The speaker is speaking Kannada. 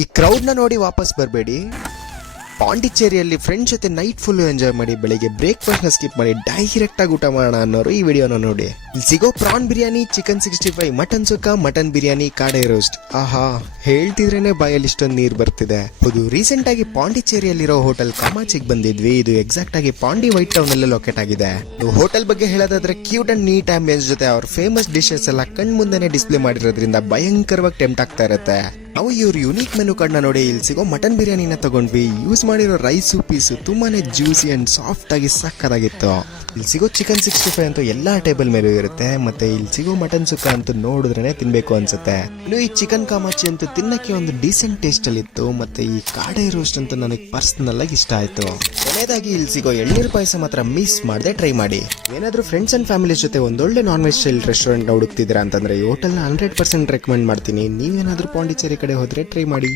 ಈ ಕ್ರೌಡ್ ನ ನೋಡಿ ವಾಪಸ್ ಬರಬೇಡಿ. ಪಾಂಡಿಚೇರಿಯಲ್ಲಿ ಫ್ರೆಂಡ್ಸ್ ಜೊತೆ ನೈಟ್ ಫುಲ್ ಎಂಜಾಯ್ ಮಾಡಿ ಬೆಳಿಗ್ಗೆ ಬ್ರೇಕ್ಫಾಸ್ಟ್ ನ ಸ್ಕಿಪ್ ಮಾಡಿ ಡೈರೆಕ್ಟ್ ಆಗಿ ಊಟ ಮಾಡೋಣ ಅನ್ನೋರು ಈ ವಿಡಿಯೋನ ನೋಡಿ. ಇಲ್ಲಿ ಸಿಗೋ ಪ್ರಾನ್ ಬಿರಿಯಾನಿ, ಚಿಕನ್ 65, ಮಟನ್ ಸುಕ್ಕ, ಮಟನ್ ಬಿರಿಯಾನಿ, ಕಾಡೆ ರೋಸ್ಟ್, ಆಹಾ ಹೇಳ್ತಿದ್ರೇನೆ ಬಾಯಲ್ಲಿ ಇಷ್ಟೊಂದು ನೀರ್ ಬರ್ತಿದೆ. ಹೌದು, ರೀಸೆಂಟ್ ಆಗಿ ಪಾಂಡಿಚೇರಿಯಲ್ಲಿರೋ ಹೋಟೆಲ್ ಕಾಮಾಚಿಗೆ ಬಂದಿದ್ವಿ. ಇದು ಎಕ್ಸಾಕ್ಟ್ ಆಗಿ ಪಾಂಡಿ ವೈಟ್ ಟೌನ್ ಅಲ್ಲೇ ಲೊಕೇಟ್ ಆಗಿದೆ. ಹೋಟೆಲ್ ಬಗ್ಗೆ ಹೇಳೋದಾದ್ರೆ ಕ್ಯೂಟ್ ಅಂಡ್ ನೀಟ್ ಆಂಬಿಯನ್ಸ್ ಜೊತೆ ಅವ್ರ ಫೇಮಸ್ ಡಿಶಸ್ ಎಲ್ಲ ಕಣ್ ಮುಂದೆನೆ ಡಿಸ್ಪ್ಲೇ ಮಾಡಿರೋದ್ರಿಂದ ಭಯಂಕರವಾಗಿ ಟೆಂಪ್ಟ್ ಆಗ್ತಾ ಇರುತ್ತೆ. ನಾವು ಇವ್ರ ಯುನೀಕ್ ಮೆನು ಕಾರ್ಡ್ ನ ನೋಡಿ ಇಲ್ಲಿ ಸಿಗೋ ಮಟನ್ ಬಿರಿಯಾನಿನ ತಗೊಂಡ್ವಿ. ಯೂಸ್ ಮಾಡಿರೋ ರೈಸು ಪೀಸು ತುಂಬಾನೇ ಜ್ಯೂಸಿ ಅಂಡ್ ಸಾಫ್ಟ್ ಆಗಿ ಸಕ್ಕದಾಗಿತ್ತು. ಇಲ್ಲಿ ಸಿಗೋ ಚಿಕನ್ 65 ಅಂತೂ ಎಲ್ಲಾ ಟೇಬಲ್ ಮೇಲೂ ಇರುತ್ತೆ. ಮತ್ತೆ ಇಲ್ಲಿ ಸಿಗೋ ಮಟನ್ ಸುಕ್ಕ ಅಂತೂ ನೋಡಿದ್ರೇನೆ ತಿನ್ಬೇಕು ಅನ್ಸುತ್ತೆ. ಇನ್ನು ಈ ಚಿಕನ್ ಕಾಮಾಚಿ ಅಂತೂ ತಿನ್ನಕ್ಕೆ ಒಂದು ಡೀಸೆಂಟ್ ಟೇಸ್ಟ್ ಅಲ್ಲಿ ಇತ್ತು. ಮತ್ತೆ ಈ ಕಾಡೆ ರೋಸ್ಟ್ ಅಂತೂ ನನಗೆ ಪರ್ಸನಲ್ ಆಗಿ ಇಷ್ಟ ಆಯ್ತು. ಕೊನೆಯದಾಗಿ ಇಲ್ಲಿ ಸಿಗೋ ಎಳ್ನೀರು ಪಾಯಸ ಮಾತ್ರ ಮಿಸ್ ಮಾಡದೆ ಟ್ರೈ ಮಾಡಿ. ಏನಾದ್ರೂ ಫ್ರೆಂಡ್ಸ್ ಅಂಡ್ ಫ್ಯಾಮಿಲಿ ಜೊತೆ ಒಂದೊಳ್ಳೆ ನಾನ್ ವೆಜ್ ಸ್ಟೈಲ್ ರೆಸ್ಟೋರೆಂಟ್ ಹುಡುಕ್ತಿದ್ದೀರಾ ಅಂತಂದ್ರೆ ಈ ಹೋಟೆಲ್ 100% ರೆಕಮೆಂಡ್ ಮಾಡ್ತೀನಿ. ನೀವೇನಾದ್ರೂ ಪಾಂಡಿಚೇರಿ ಕಡೆ ಹೋದ್ರೆ ಟ್ರೈ ಮಾಡಿ.